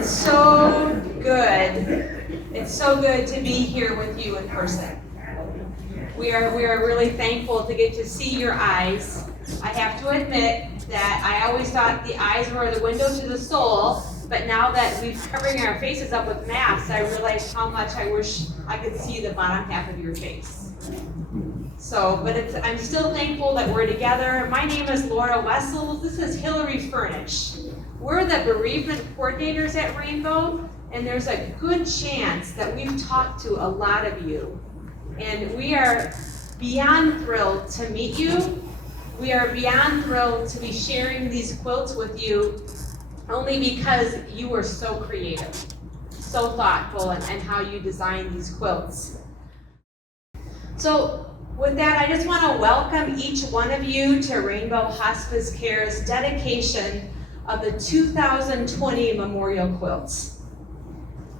It's so good. It's so good to be here with you in person. We are really thankful to get to see your eyes. I have to admit that I always thought the eyes were the window to the soul, but now that we've covering our faces up with masks, I realize how much I wish I could see the bottom half of your face. I'm still thankful that we're together. My name is Laura Wessel. This is Hillary Furnish. We're the bereavement coordinators at Rainbow, and there's a good chance that we've talked to a lot of you. And we are beyond thrilled to meet you. We are beyond thrilled to be sharing these quilts with you, only because you were so creative, so thoughtful in how you designed these quilts. So with that, I just want to welcome each one of you to Rainbow Hospice Care's dedication of the 2020 Memorial Quilts.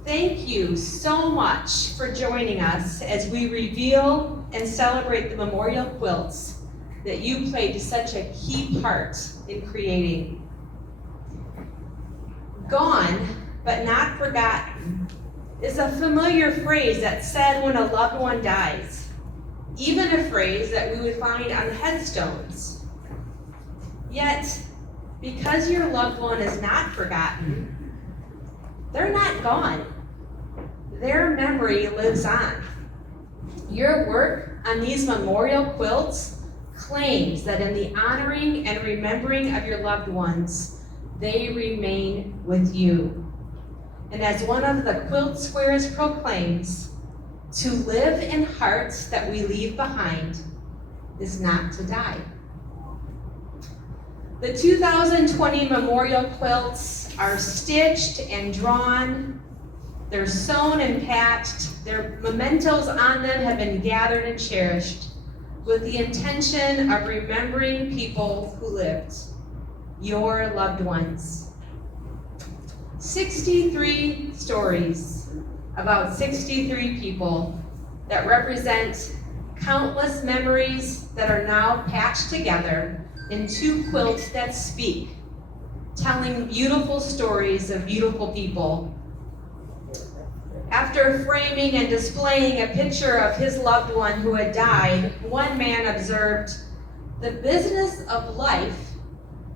Thank you so much for joining us as we reveal and celebrate the memorial quilts that you played such a key part in creating. Gone, but not forgotten, is a familiar phrase that's said when a loved one dies, even a phrase that we would find on headstones. Yet, because your loved one is not forgotten, they're not gone. Their memory lives on. Your work on these memorial quilts claims that in the honoring and remembering of your loved ones, they remain with you. And as one of the quilt squares proclaims, to live in hearts that we leave behind is not to die. The 2020 memorial quilts are stitched and drawn. They're sewn and patched. Their mementos on them have been gathered and cherished with the intention of remembering people who lived, your loved ones. 63 stories about 63 people that represent countless memories that are now patched together in two quilts that speak, telling beautiful stories of beautiful people. After framing and displaying a picture of his loved one who had died, one man observed, "The business of life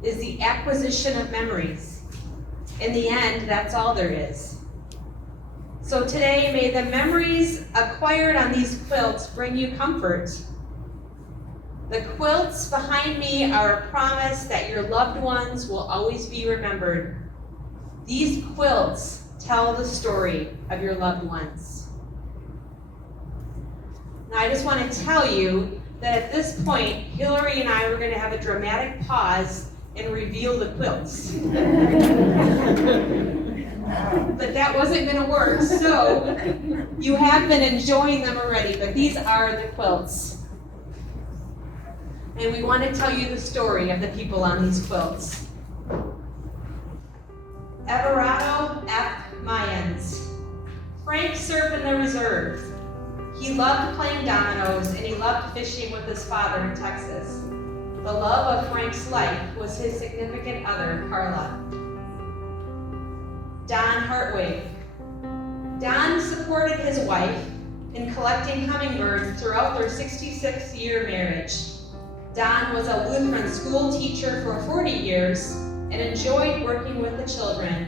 is the acquisition of memories. In the end, that's all there is." So today, may the memories acquired on these quilts bring you comfort. The quilts behind me are a promise that your loved ones will always be remembered. These quilts tell the story of your loved ones. Now, I just want to tell you that at this point, Hillary and I were going to have a dramatic pause and reveal the quilts. But that wasn't going to work, so you have been enjoying them already, but these are the quilts. And we want to tell you the story of the people on these quilts. Everardo F. Mayans. Frank served in the reserve. He loved playing dominoes and he loved fishing with his father in Texas. The love of Frank's life was his significant other, Carla. Don Hartwig. Don supported his wife in collecting hummingbirds throughout their 66-year marriage. Don was a Lutheran school teacher for 40 years and enjoyed working with the children.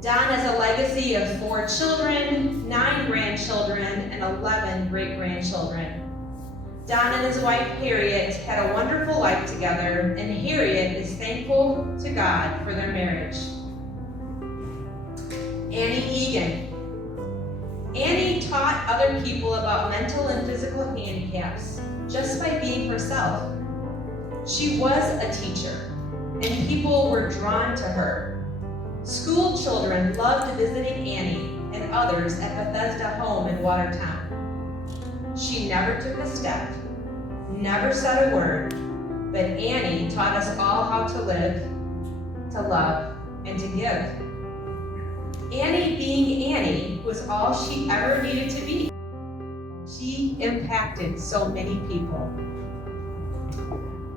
Don has a legacy of 4 children, 9 grandchildren, and 11 great-grandchildren. Don and his wife, Harriet, had a wonderful life together, and Harriet is thankful to God for their marriage. Annie Egan. Annie taught other people about mental and physical handicaps just by being herself. She was a teacher, and people were drawn to her. School children loved visiting Annie and others at Bethesda Home in Watertown. She never took a step, never said a word, but Annie taught us all how to live, to love, and to give. Annie being Annie was all she ever needed to be. She impacted so many people.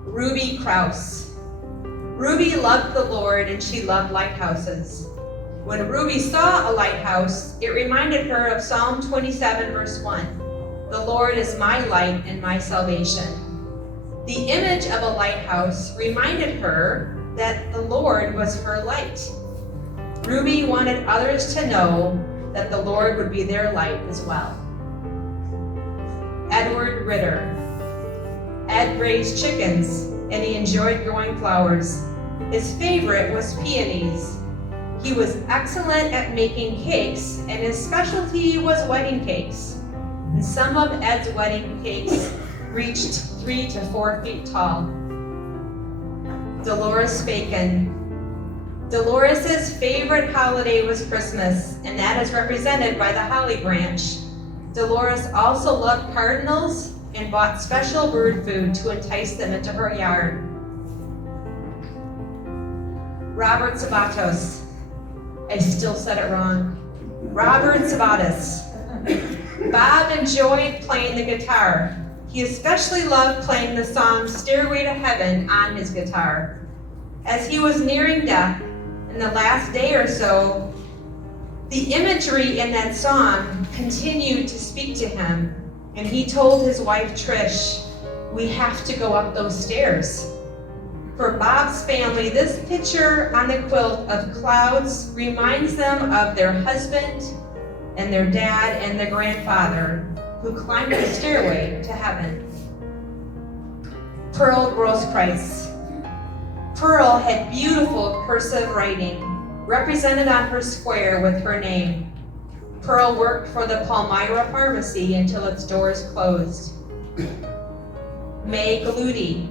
Ruby Kraus. Ruby loved the Lord and she loved lighthouses. When Ruby saw a lighthouse, it reminded her of Psalm 27, verse 1. The Lord is my light and my salvation. The image of a lighthouse reminded her that the Lord was her light. Ruby wanted others to know that the Lord would be their light as well. Edward Ritter. Ed raised chickens, and he enjoyed growing flowers. His favorite was peonies. He was excellent at making cakes, and his specialty was wedding cakes. And some of Ed's wedding cakes reached 3 to 4 feet tall. Dolores Bacon. Dolores's favorite holiday was Christmas, and that is represented by the holly branch. Dolores also loved cardinals and bought special bird food to entice them into her yard. Robert Sabatos. I still said it wrong. Robert Sabatos. Bob enjoyed playing the guitar. He especially loved playing the song Stairway to Heaven on his guitar. As he was nearing death, in the last day or so, the imagery in that song continued to speak to him, and he told his wife Trish, "We have to go up those stairs." For Bob's family, this picture on the quilt of clouds reminds them of their husband and their dad and their grandfather who climbed the stairway to heaven. Pearl Grosskreutz. Pearl had beautiful cursive writing represented on her square with her name. Pearl worked for the Palmyra Pharmacy until its doors closed. May Galudi.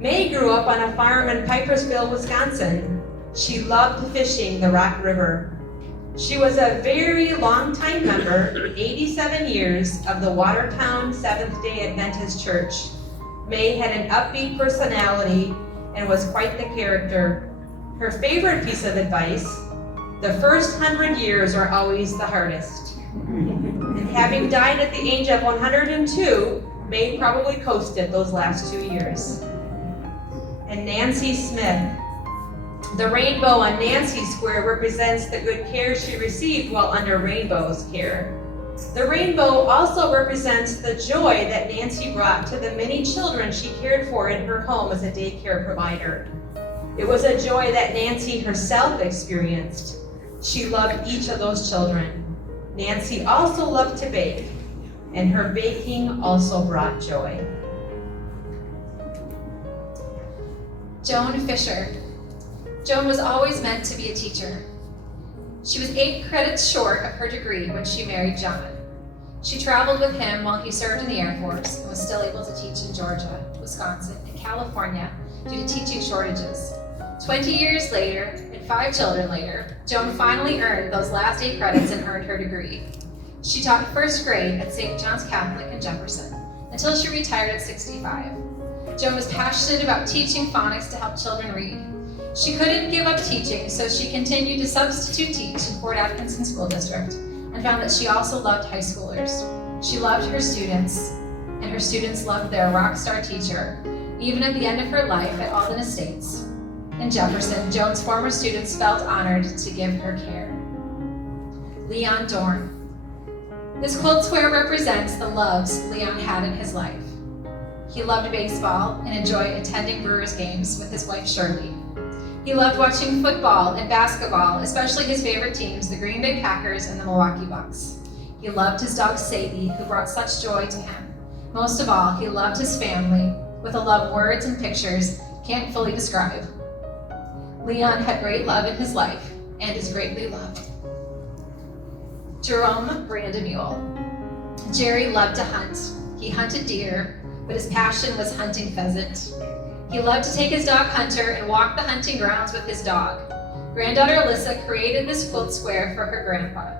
May grew up on a farm in Pipersville, Wisconsin. She loved fishing the Rock River. She was a very long-time member, 87 years, of the Watertown Seventh-day Adventist Church. May had an upbeat personality and was quite the character. Her favorite piece of advice: the first 100 years are always the hardest. And having died at the age of 102, May probably coasted those last 2 years. And Nancy Smith. The rainbow on Nancy's square represents the good care she received while under Rainbow's care. The rainbow also represents the joy that Nancy brought to the many children she cared for in her home as a daycare provider. It was a joy that Nancy herself experienced. She loved each of those children. Nancy also loved to bake, and her baking also brought joy. Joan Fisher. Joan was always meant to be a teacher. She was 8 credits short of her degree when she married John. She traveled with him while he served in the Air Force and was still able to teach in Georgia, Wisconsin, and California due to teaching shortages. 20 years later, and 5 children later, Joan finally earned those last 8 credits and earned her degree. She taught 1st grade at St. John's Catholic in Jefferson until she retired at 65. Joan was passionate about teaching phonics to help children read. She couldn't give up teaching, so she continued to substitute teach in Fort Atkinson School District and found that she also loved high schoolers. She loved her students, and her students loved their rock star teacher. Even at the end of her life at Alden Estates in Jefferson, Joan's former students felt honored to give her care. Leon Dorn. This quilt square represents the loves Leon had in his life. He loved baseball and enjoyed attending Brewers games with his wife Shirley. He loved watching football and basketball, especially his favorite teams, the Green Bay Packers and the Milwaukee Bucks. He loved his dog Sadie, who brought such joy to him. Most of all, he loved his family with a love words and pictures can't fully describe. Leon had great love in his life and is greatly loved. Jerome Brandemule. Jerry loved to hunt. He hunted deer, but his passion was hunting pheasant. He loved to take his dog Hunter and walk the hunting grounds with his dog. Granddaughter Alyssa created this quilt square for her grandpa.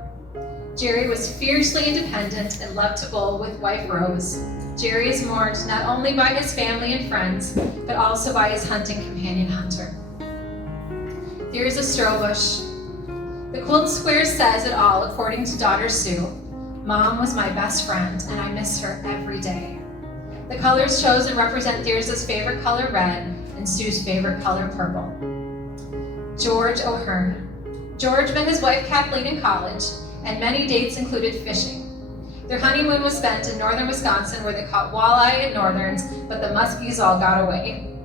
Jerry was fiercely independent and loved to bowl with wife Rose. Jerry is mourned not only by his family and friends, but also by his hunting companion Hunter. Here is a Strobush. The quilt square says it all according to daughter Sue. Mom was my best friend and I miss her every day. The colors chosen represent Deirdre's favorite color red and Sue's favorite color purple. George O'Hearn. George met his wife Kathleen in college, and many dates included fishing. Their honeymoon was spent in northern Wisconsin, where they caught walleye and northerns, but the muskies all got away.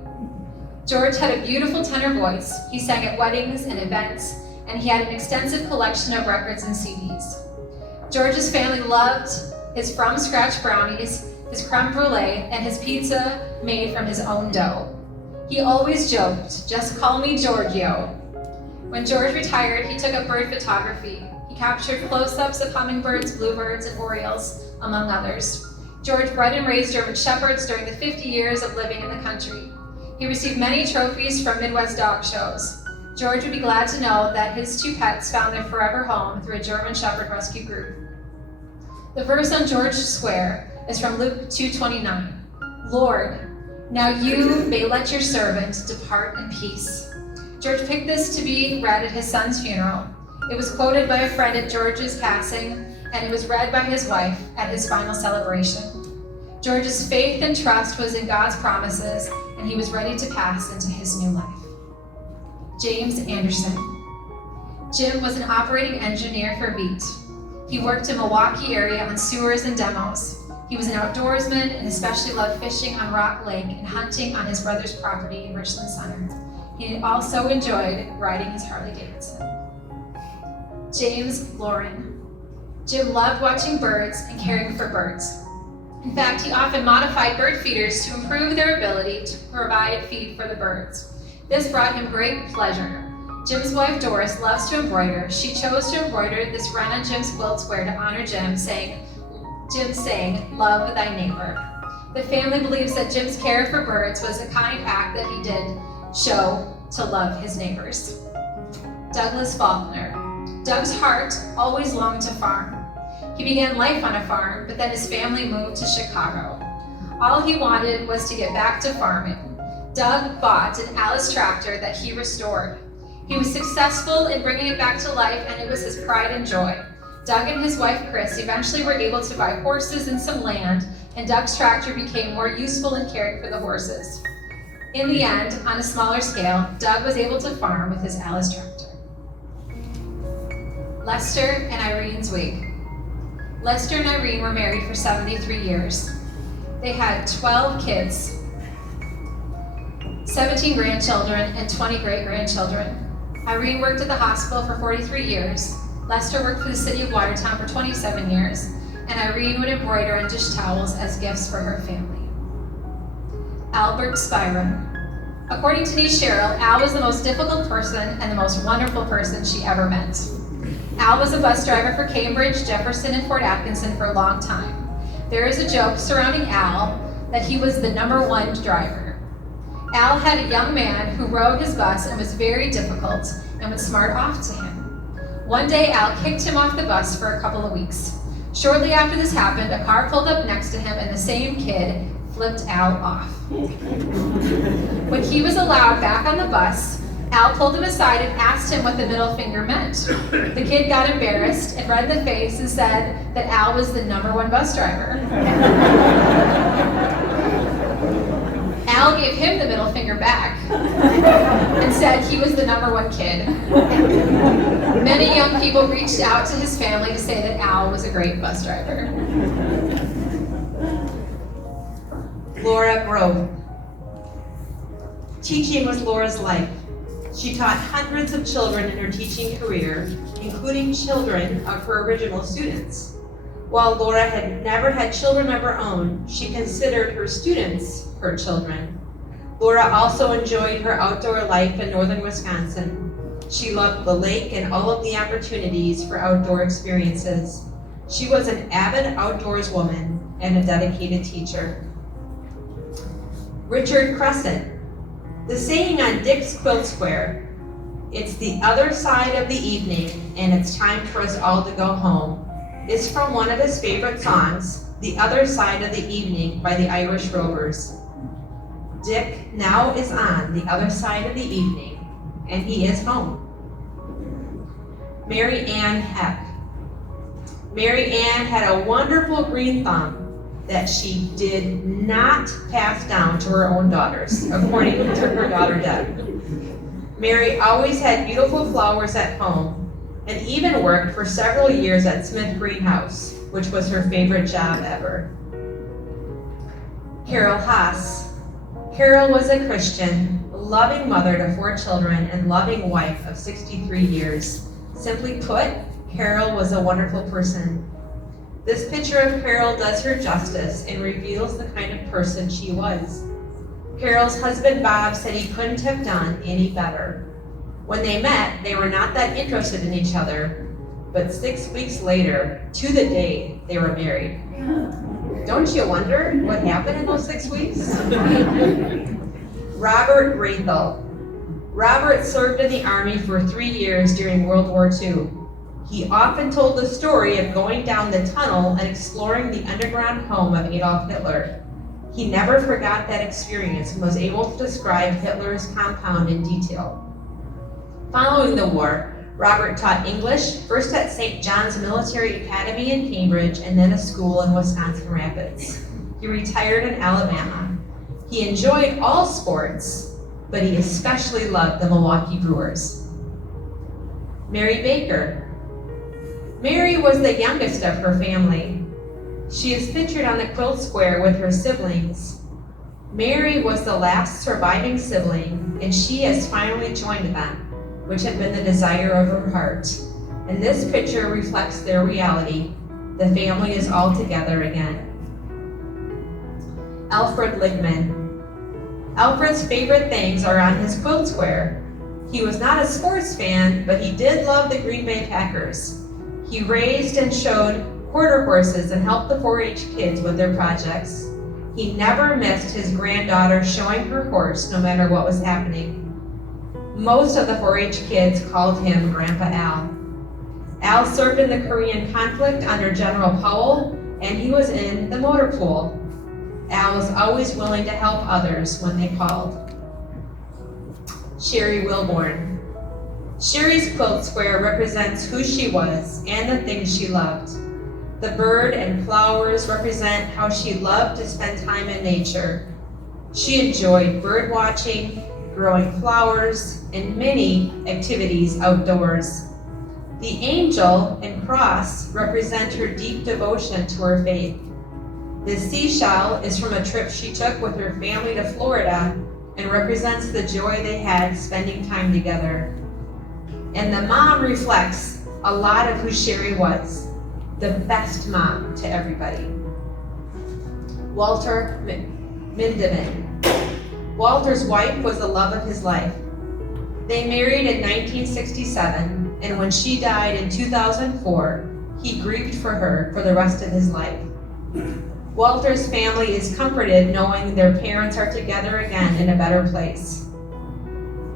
George had a beautiful tenor voice. He sang at weddings and events, and he had an extensive collection of records and CDs. George's family loved his from-scratch brownies, his creme brulee, and his pizza made from his own dough. He always joked, "Just call me Giorgio." When George retired, he took up bird photography. He captured close-ups of hummingbirds, bluebirds, and orioles, among others. George bred and raised German shepherds during the 50 years of living in the country. He received many trophies from Midwest dog shows. George would be glad to know that his two pets found their forever home through a German shepherd rescue group. The verse on George's square is from Luke 2:29. "Lord, now you may let your servant depart in peace." George picked this to be read at his son's funeral. It was quoted by a friend at George's passing, and it was read by his wife at his final celebration. George's faith and trust was in God's promises, and he was ready to pass into his new life. James Anderson. Jim was an operating engineer for Beat. He worked in Milwaukee area on sewers and demos. He was an outdoorsman and especially loved fishing on Rock Lake and hunting on his brother's property in Richland Center. He also enjoyed riding his Harley Davidson. James Lauren. Jim loved watching birds and caring for birds. In fact, he often modified bird feeders to improve their ability to provide feed for the birds. This brought him great pleasure. Jim's wife Doris loves to embroider. She chose to embroider this run on Jim's quilt square to honor Jim saying, "Love thy neighbor." The family believes that Jim's care for birds was a kind act that he did show to love his neighbors. Douglas Faulkner. Doug's heart always longed to farm. He began life on a farm, but then his family moved to Chicago. All he wanted was to get back to farming. Doug bought an Alice tractor that he restored. He was successful in bringing it back to life, and it was his pride and joy. Doug and his wife Chris eventually were able to buy horses and some land, and Doug's tractor became more useful in caring for the horses. In the end, on a smaller scale, Doug was able to farm with his Alice tractor. Lester and Irene Zweig. Lester and Irene were married for 73 years. They had 12 kids, 17 grandchildren, and 20 great-grandchildren. Irene worked at the hospital for 43 years. Lester worked for the city of Watertown for 27 years, and Irene would embroider on dish towels as gifts for her family. Albert Spira. According to niece Cheryl, Al was the most difficult person and the most wonderful person she ever met. Al was a bus driver for Cambridge, Jefferson, and Fort Atkinson for a long time. There is a joke surrounding Al that he was the #1 driver. Al had a young man who rode his bus and was very difficult and would smart off to him. One day, Al kicked him off the bus for a couple of weeks. Shortly after this happened, a car pulled up next to him and the same kid flipped Al off. When he was allowed back on the bus, Al pulled him aside and asked him what the middle finger meant. The kid got embarrassed and red in the face and said that Al was the #1 bus driver. Al gave him the middle finger back and said he was the #1 kid. Many young people reached out to his family to say that Al was a great bus driver. Laura Grove. Teaching was Laura's life. She taught hundreds of children in her teaching career, including children of her original students. While Laura had never had children of her own, she considered her students her children. Laura also enjoyed her outdoor life in northern Wisconsin. She loved the lake and all of the opportunities for outdoor experiences. She was an avid outdoors woman and a dedicated teacher. Richard Crescent. The saying on Dick's Quilt Square, "It's the other side of the evening and it's time for us all to go home," is from one of his favorite songs, "The Other Side of the Evening" by the Irish Rovers. Dick now is on the other side of the evening and he is home. Mary Ann Heck. Mary Ann had a wonderful green thumb that she did not pass down to her own daughters, according to her daughter Deb. Mary always had beautiful flowers at home and even worked for several years at Smith Greenhouse, which was her favorite job ever. Carol Haas. Carol was a Christian, loving mother to 4 children and loving wife of 63 years. Simply put, Carol was a wonderful person. This picture of Carol does her justice and reveals the kind of person she was. Carol's husband Bob said he couldn't have done any better. When they met, they were not that interested in each other, but 6 weeks later, to the day, they were married. Don't you wonder what happened in those 6 weeks? Robert Rathel. Robert served in the Army for 3 years during World War II. He often told the story of going down the tunnel and exploring the underground home of Adolf Hitler. He never forgot that experience and was able to describe Hitler's compound in detail. Following the war, Robert taught English, first at St. John's Military Academy in Cambridge and then a school in Wisconsin Rapids. He retired in Alabama. He enjoyed all sports, but he especially loved the Milwaukee Brewers. Mary Baker. Mary was the youngest of her family. She is pictured on the quilt square with her siblings. Mary was the last surviving sibling, and she has finally joined them, which had been the desire of her heart. And this picture reflects their reality. The family is all together again. Alfred Ligman. Alfred's favorite things are on his quilt square. He was not a sports fan, but he did love the Green Bay Packers. He raised and showed quarter horses and helped the 4-H kids with their projects. He never missed his granddaughter showing her horse no matter what was happening. Most of the 4-H kids called him Grandpa Al. Al served in the Korean conflict under General Powell, and he was in the motor pool. Al was always willing to help others when they called. Sherry Wilborn. Sherry's quilt square represents who she was and the things she loved. The bird and flowers represent how she loved to spend time in nature. She enjoyed bird watching, growing flowers, and many activities outdoors. The angel and cross represent her deep devotion to her faith. The seashell is from a trip she took with her family to Florida and represents the joy they had spending time together. And the mom reflects a lot of who Sherry was, the best mom to everybody. Walter Mindeman. Walter's wife was the love of his life. They married in 1967, and when she died in 2004, he grieved for her for the rest of his life. Walter's family is comforted knowing their parents are together again in a better place.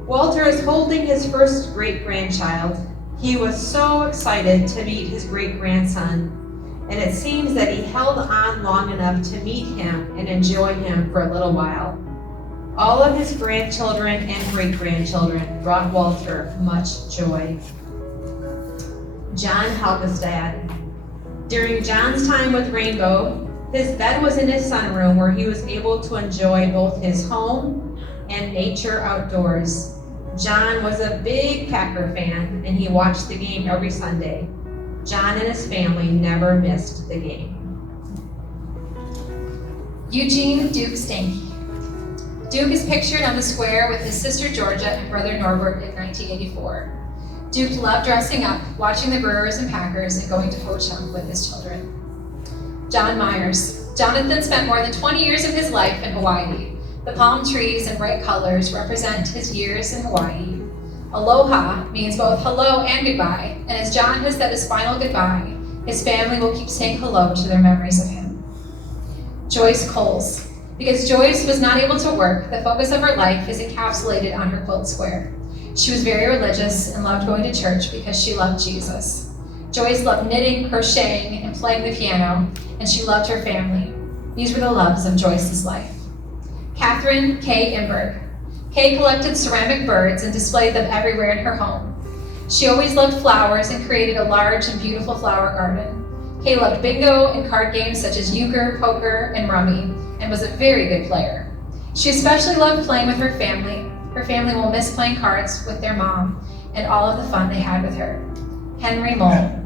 Walter is holding his first great-grandchild. He was so excited to meet his great-grandson, and it seems that he held on long enough to meet him and enjoy him for a little while. All of his grandchildren and great-grandchildren brought Walter much joy. John Halbestad. During John's time with Rainbow, his bed was in his sunroom where he was able to enjoy both his home and nature outdoors. John was a big Packer fan, and he watched the game every Sunday. John and his family never missed the game. Eugene Duke Stanky. Duke is pictured on the square with his sister Georgia and brother Norbert in 1984. Duke loved dressing up, watching the Brewers and Packers, and going to Ho-Chunk with his children. John Myers. Jonathan spent more than 20 years of his life in Hawaii. The palm trees and bright colors represent his years in Hawaii. Aloha means both hello and goodbye, and as John has said his final goodbye, his family will keep saying hello to their memories of him. Joyce Coles. Because Joyce was not able to work, the focus of her life is encapsulated on her quilt square. She was very religious and loved going to church because she loved Jesus. Joyce loved knitting, crocheting, and playing the piano, and she loved her family. These were the loves of Joyce's life. Catherine K. Imberg. Kay collected ceramic birds and displayed them everywhere in her home. She always loved flowers and created a large and beautiful flower garden. Kay loved bingo and card games such as euchre, poker, and rummy, and was a very good player. She especially loved playing with her family. Her family will miss playing cards with their mom and all of the fun they had with her. Henry Mole.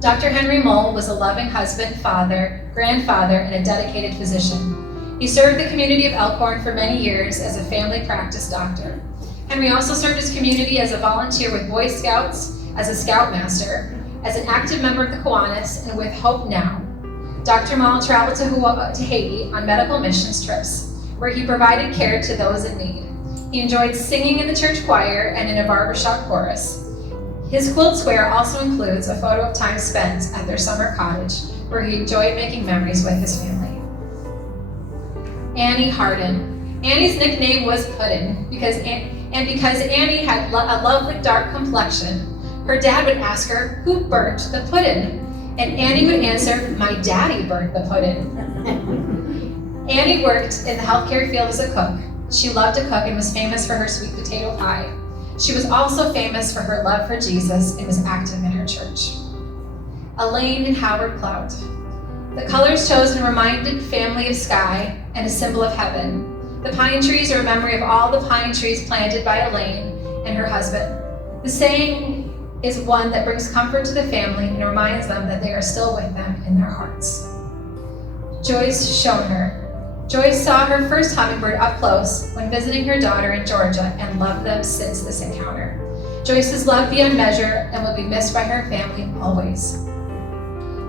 Dr. Henry Mole was a loving husband, father, grandfather, and a dedicated physician. He served the community of Elkhorn for many years as a family practice doctor. Henry also served his community as a volunteer with Boy Scouts, as a scoutmaster, as an active member of the Kiwanis, and with Hope Now. Dr. Mole traveled to Haiti on medical missions trips, where he provided care to those in need. He enjoyed singing in the church choir and in a barbershop chorus. His quilt square also includes a photo of time spent at their summer cottage, where he enjoyed making memories with his family. Annie Harden. Annie's nickname was Puddin' because Annie had a lovely dark complexion. Her dad would ask her, "Who burnt the puddin'?" And Annie would answer, "My daddy burnt the puddin'." Annie worked in the healthcare field as a cook. She loved to cook and was famous for her sweet potato pie. She was also famous for her love for Jesus and was active in her church. Elaine and Howard Clout. The colors chosen reminded family of sky and a symbol of heaven. The pine trees are a memory of all the pine trees planted by Elaine and her husband. The saying is one that brings comfort to the family and reminds them that they are still with them in their hearts. Joyce Schoner. Joyce saw her first hummingbird up close when visiting her daughter in Georgia and loved them since this encounter. Joyce's love beyond measure and will be missed by her family always.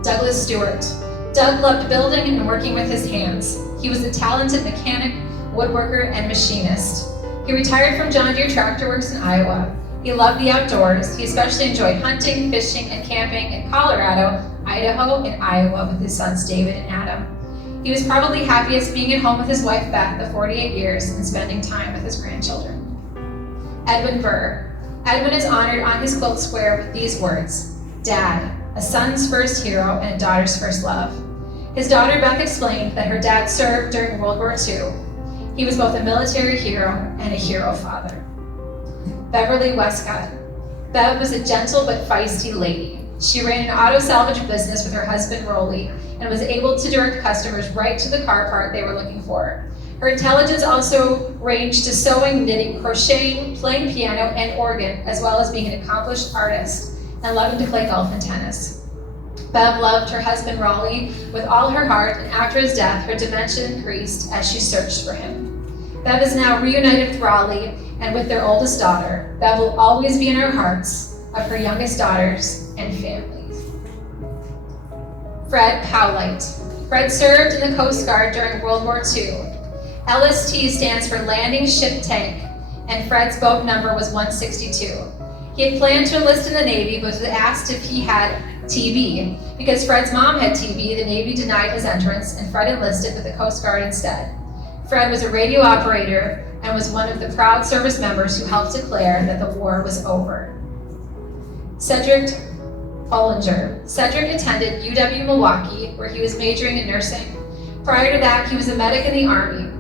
Douglas Stewart. Doug loved building and working with his hands. He was a talented mechanic, woodworker, and machinist. He retired from John Deere Tractor Works in Iowa. He loved the outdoors. He especially enjoyed hunting, fishing, and camping in Colorado, Idaho, and Iowa with his sons David and Adam. He was probably happiest being at home with his wife Beth the 48 years and spending time with his grandchildren. Edwin Burr. Edwin is honored on his quilt square with these words: "Dad, a son's first hero and a daughter's first love." His daughter Beth explained that her dad served during World War II. He was both a military hero and a hero father. Beverly Westcott. Bev was a gentle but feisty lady. She ran an auto salvage business with her husband Rolly and was able to direct customers right to the car part they were looking for. Her intelligence also ranged to sewing, knitting, crocheting, playing piano and organ, as well as being an accomplished artist and loving to play golf and tennis. Bev loved her husband Rolly with all her heart, and after his death, her dementia increased as she searched for him. Bev is now reunited with Rolly and with their oldest daughter. Bev will always be in our hearts of her youngest daughters and families. Fred Powlite. Fred served in the Coast Guard during World War II. LST stands for Landing Ship Tank, and Fred's boat number was 162. He had planned to enlist in the Navy, but was asked if he had TB. Because Fred's mom had TB, the Navy denied his entrance, and Fred enlisted with the Coast Guard instead. Fred was a radio operator and was one of the proud service members who helped declare that the war was over. Cedric Ollinger. Cedric attended UW Milwaukee, where he was majoring in nursing. Prior to that, he was a medic in the Army.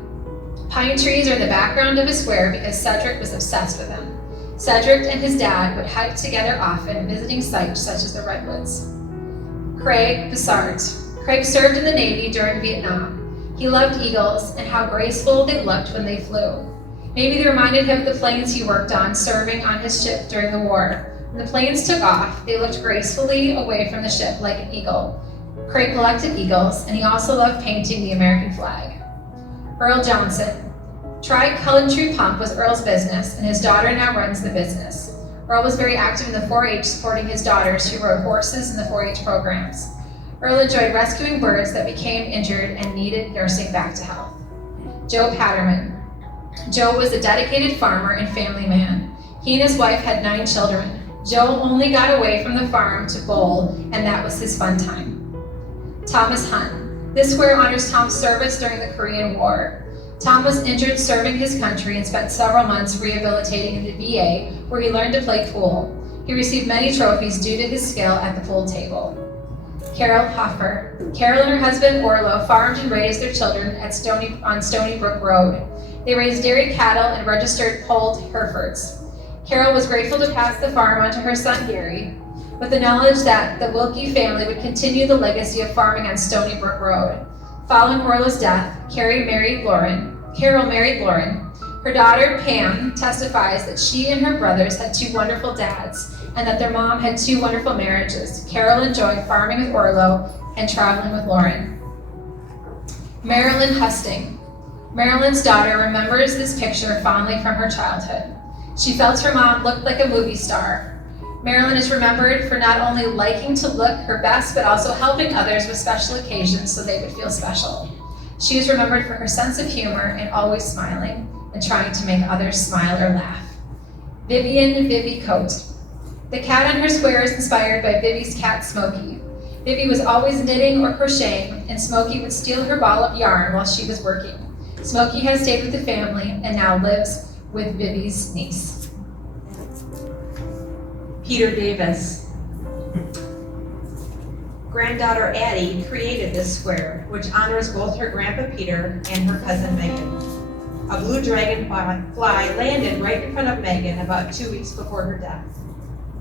Pine trees are in the background of his square because Cedric was obsessed with them. Cedric and his dad would hike together often, visiting sites such as the Redwoods. Craig Bessart. Craig served in the Navy during Vietnam. He loved eagles and how graceful they looked when they flew. Maybe they reminded him of the planes he worked on serving on his ship during the war. When the planes took off, they looked gracefully away from the ship like an eagle. Craig collected eagles, and he also loved painting the American flag. Earl Johnson. Tri-Country Pump was Earl's business, and his daughter now runs the business. Earl was very active in the 4-H, supporting his daughters who rode horses in the 4-H programs. Earl enjoyed rescuing birds that became injured and needed nursing back to health. Joe Patterman. Joe was a dedicated farmer and family man. He and his wife had 9 children. Joe only got away from the farm to bowl, and that was his fun time. Thomas Hunt. This square honors Tom's service during the Korean War. Tom was injured serving his country and spent several months rehabilitating in the VA, where he learned to play pool. He received many trophies due to his skill at the pool table. Carol Hoffer. Carol and her husband Orlo farmed and raised their children on Stony Brook Road. They raised dairy cattle and registered polled Herefords. Carol was grateful to pass the farm on to her son Gary, with the knowledge that the Wilkie family would continue the legacy of farming on Stony Brook Road. Following Orlo's death, Carol married Lauren, Her daughter, Pam, testifies that she and her brothers had 2 wonderful dads and that their mom had 2 wonderful marriages. Carol enjoyed farming with Orlo and traveling with Lauren. Marilyn Husting. Marilyn's daughter remembers this picture fondly from her childhood. She felt her mom looked like a movie star. Marilyn is remembered for not only liking to look her best, but also helping others with special occasions so they would feel special. She is remembered for her sense of humor and always smiling and trying to make others smile or laugh. Vivian Vivi Coate. The cat on her square is inspired by Vivi's cat, Smokey. Vivi was always knitting or crocheting, and Smokey would steal her ball of yarn while she was working. Smokey has stayed with the family and now lives with Vivi's niece. Peter Davis. Granddaughter Addie created this square, which honors both her grandpa Peter and her cousin Megan. A blue dragonfly landed right in front of Megan about 2 weeks before her death.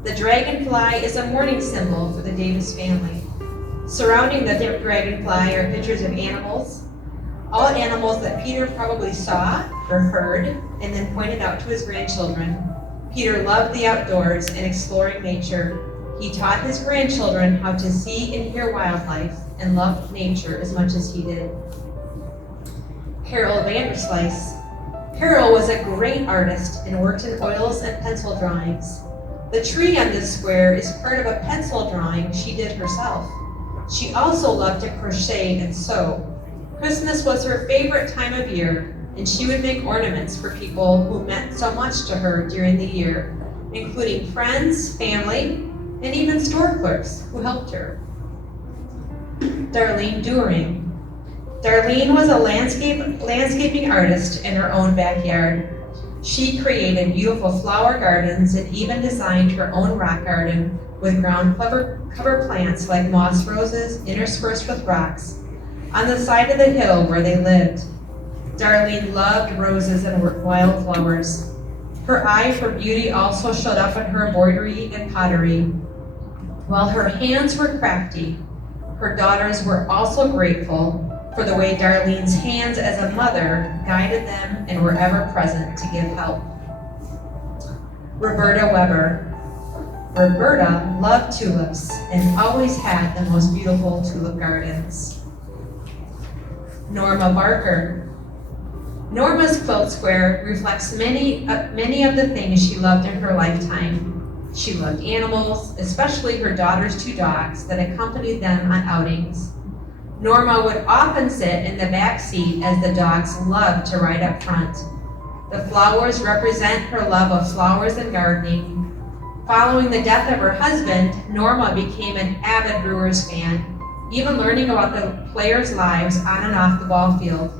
The dragonfly is a mourning symbol for the Davis family. Surrounding the dragonfly are pictures of animals, all animals that Peter probably saw or heard and then pointed out to his grandchildren. Peter loved the outdoors and exploring nature. He taught his grandchildren how to see and hear wildlife and loved nature as much as he did. Harold Vanderslice. Harold was a great artist and worked in oils and pencil drawings. The tree on this square is part of a pencil drawing she did herself. She also loved to crochet and sew. Christmas was her favorite time of year, and she would make ornaments for people who meant so much to her during the year, including friends, family, and even store clerks who helped her. Darlene During. Darlene was a landscaping artist in her own backyard. She created beautiful flower gardens and even designed her own rock garden with ground cover plants like moss roses interspersed with rocks on the side of the hill where they lived. Darlene loved roses and wildflowers. Her eye for beauty also showed up in her embroidery and pottery. While her hands were crafty, her daughters were also grateful for the way Darlene's hands as a mother guided them and were ever present to give help. Roberta Weber. Roberta loved tulips and always had the most beautiful tulip gardens. Norma Barker. Norma's quilt square reflects many of the things she loved in her lifetime. She loved animals, especially her daughter's 2 dogs that accompanied them on outings. Norma would often sit in the back seat as the dogs loved to ride up front. The flowers represent her love of flowers and gardening. Following the death of her husband, Norma became an avid Brewers fan, even learning about the players' lives on and off the ball field.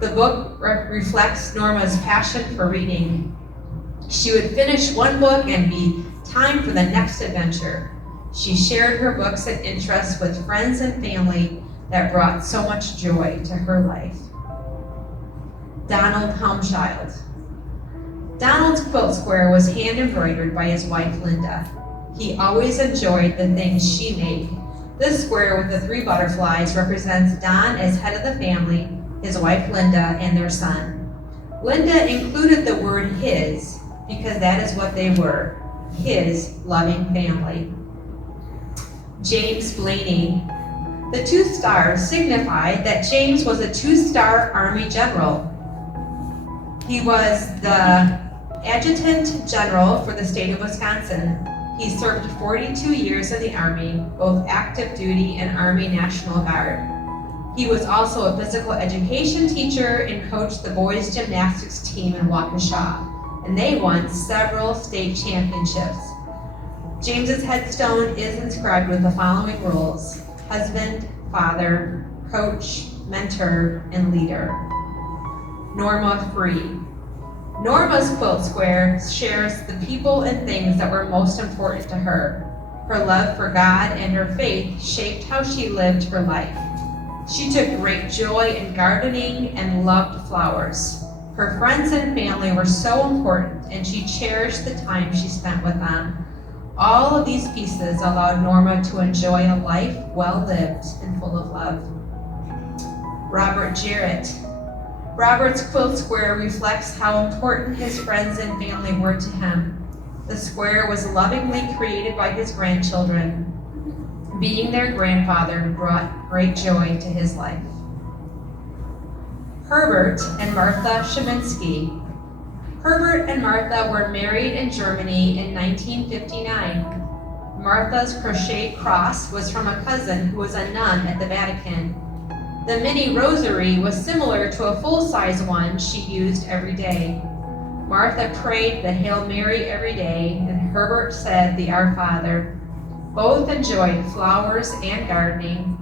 The book reflects Norma's passion for reading. She would finish one book and be time for the next adventure. She shared her books and interests with friends and family that brought so much joy to her life. Donald Helmchild. Donald's quilt square was hand embroidered by his wife Linda. He always enjoyed the things she made. This square with the 3 butterflies represents Don as head of the family, his wife Linda, and their son. Linda included the word his because that is what they were, his loving family. James Blaney. The 2 stars signified that James was a 2-star Army general. He was the Adjutant General for the state of Wisconsin. He served 42 years in the Army, both active duty and Army National Guard. He was also a physical education teacher and coached the boys gymnastics team in Waukesha, and they won several state championships. James's headstone is inscribed with the following rules: husband, father, coach, mentor, and leader. Norma Free. Norma's quilt square shares the people and things that were most important to her. Her love for God and her faith shaped how she lived her life. She took great joy in gardening and loved flowers. Her friends and family were so important, and she cherished the time she spent with them. All of these pieces allowed Norma to enjoy a life well lived and full of love. Robert Jarrett. Robert's quilt square reflects how important his friends and family were to him. The square was lovingly created by his grandchildren. Being their grandfather brought great joy to his life. Herbert and Martha Szymanski. Herbert and Martha were married in Germany in 1959. Martha's crocheted cross was from a cousin who was a nun at the Vatican. The mini rosary was similar to a full-size one she used every day. Martha prayed the Hail Mary every day, and Herbert said the Our Father. Both enjoyed flowers and gardening.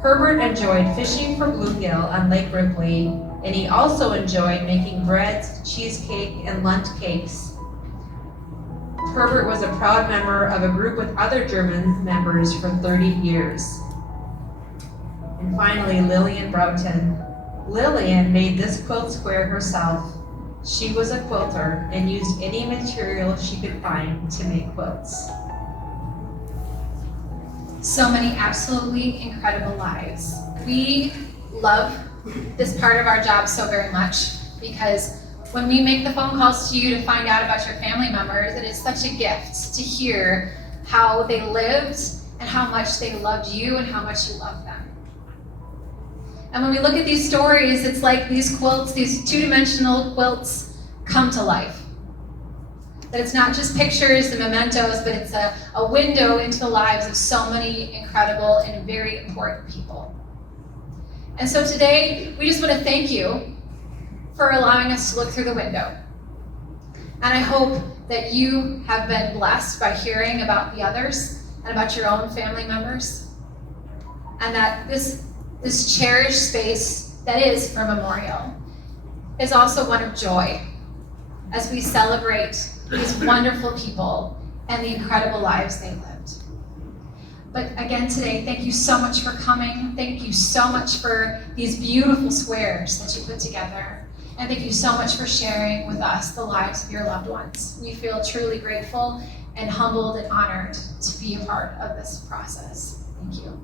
Herbert enjoyed fishing for bluegill on Lake Ripley, and he also enjoyed making breads, cheesecake, and lunch cakes. Herbert was a proud member of a group with other German members for 30 years. And finally, Lillian Broughton. Lillian made this quilt square herself. She was a quilter and used any material she could find to make quilts. So many absolutely incredible lives. We love this part of our job so very much because when we make the phone calls to you to find out about your family members, it is such a gift to hear how they lived and how much they loved you and how much you loved them. And when we look at these stories, it's like these quilts, these two-dimensional quilts come to life. That it's not just pictures and mementos, but it's a window into the lives of so many incredible and very important people. And so today, we just want to thank you for allowing us to look through the window. And I hope that you have been blessed by hearing about the others and about your own family members. And that this cherished space that is for memorial is also one of joy as we celebrate these wonderful people and the incredible lives they lived. But again today, thank you so much for coming. Thank you so much for these beautiful squares that you put together. And thank you so much for sharing with us the lives of your loved ones. We feel truly grateful and humbled and honored to be a part of this process. Thank you.